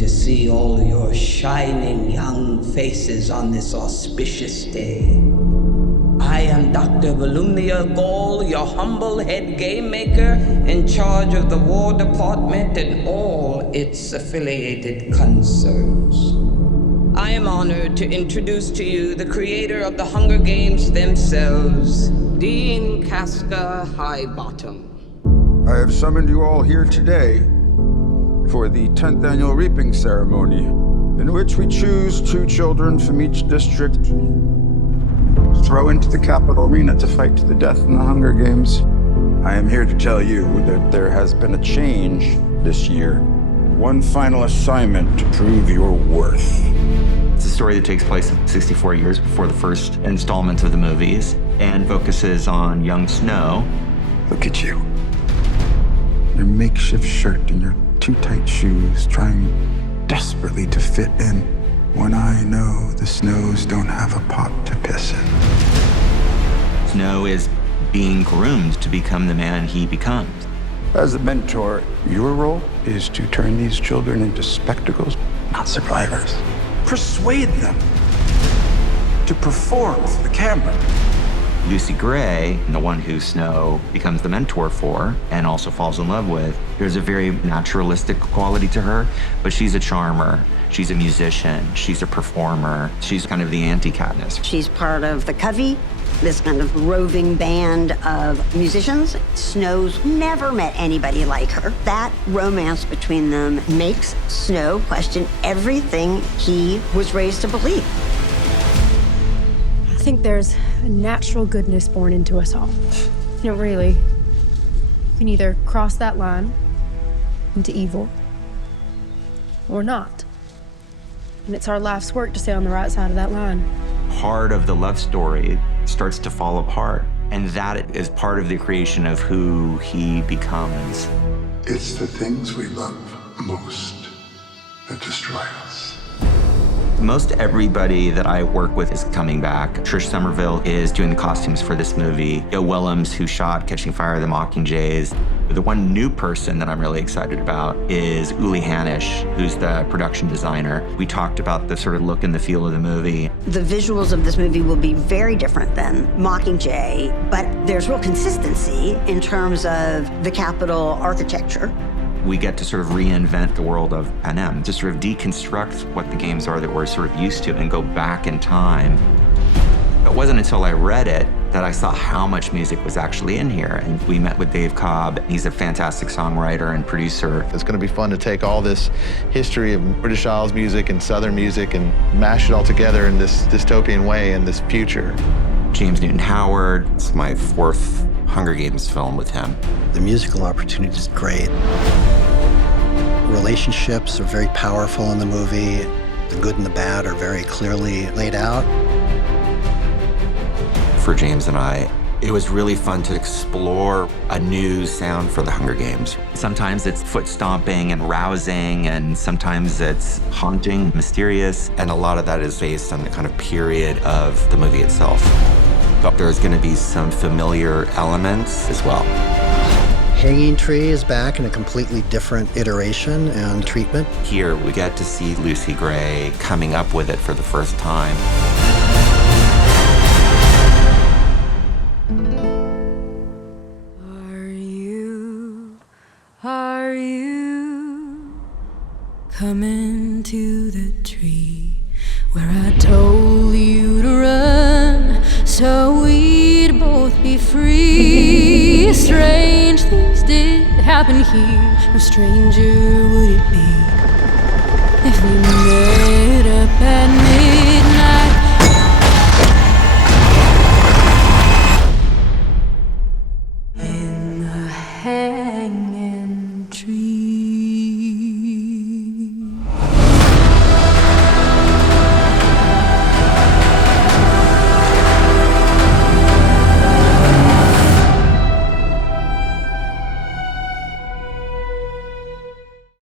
to see all your shining young faces on this auspicious day. I am Dr. Volumnia Gall, your humble head game maker in charge of the War Department and all its affiliated concerns. I am honored to introduce to you the creator of the Hunger Games themselves, Dean Casca Highbottom. I have summoned you all here today for the 10th annual reaping ceremony, in which we choose 2 children from each district, throw into the capital arena to fight to the death in the Hunger Games. I am here to tell you that there has been a change this year. One final assignment to prove your worth. It's a story that takes place 64 years before the first installment of the movies and focuses on young Snow. Look at you. Your makeshift shirt and your too tight shoes, trying desperately to fit in when I know the Snows don't have a pot to piss in. Snow is being groomed to become the man he becomes. As a mentor, your role is to turn these children into spectacles, not survivors. Persuade them to perform for the camera. Lucy Gray, the one who Snow becomes the mentor for and also falls in love with, there's a very naturalistic quality to her, but she's a charmer. She's a musician. She's a performer. She's kind of the anti-Katniss. She's part of the Covey, this kind of roving band of musicians. Snow's never met anybody like her. That romance between them makes Snow question everything he was raised to believe. I think there's a natural goodness born into us all. You know, really, you can either cross that line into evil or not. And it's our life's work to stay on the right side of that line. Part of the love story starts to fall apart, and that is part of the creation of who he becomes. It's the things we love most that destroy us. Most everybody that I work with is coming back. Trish Somerville is doing the costumes for this movie. Joe Willems, who shot Catching Fire, the Mockingjays. The one new person that I'm really excited about is Uli Hanisch, who's the production designer. We talked about the sort of look and the feel of the movie. The visuals of this movie will be very different than Mockingjay, but there's real consistency in terms of the Capitol architecture. We get to sort of reinvent the world of Panem, to sort of deconstruct what the games are that we're sort of used to and go back in time. It wasn't until I read it that I saw how much music was actually in here. And we met with Dave Cobb. He's a fantastic songwriter and producer. It's going to be fun to take all this history of British Isles music and Southern music and mash it all together in this dystopian way in this future. James Newton Howard. It's my 4th Hunger Games film with him. The musical opportunity is great. Relationships are very powerful in the movie. The good and the bad are very clearly laid out. For James and I, it was really fun to explore a new sound for the Hunger Games. Sometimes it's foot stomping and rousing, and sometimes it's haunting, mysterious, and a lot of that is based on the kind of period of the movie itself. But there's going to be some familiar elements as well. Hanging Tree is back in a completely different iteration and treatment. Here, we get to see Lucy Gray coming up with it for the first time. Are you coming to the tree where I told you to run so we'd both be free? Strange things did happen here, no stranger would it be if we met up at night.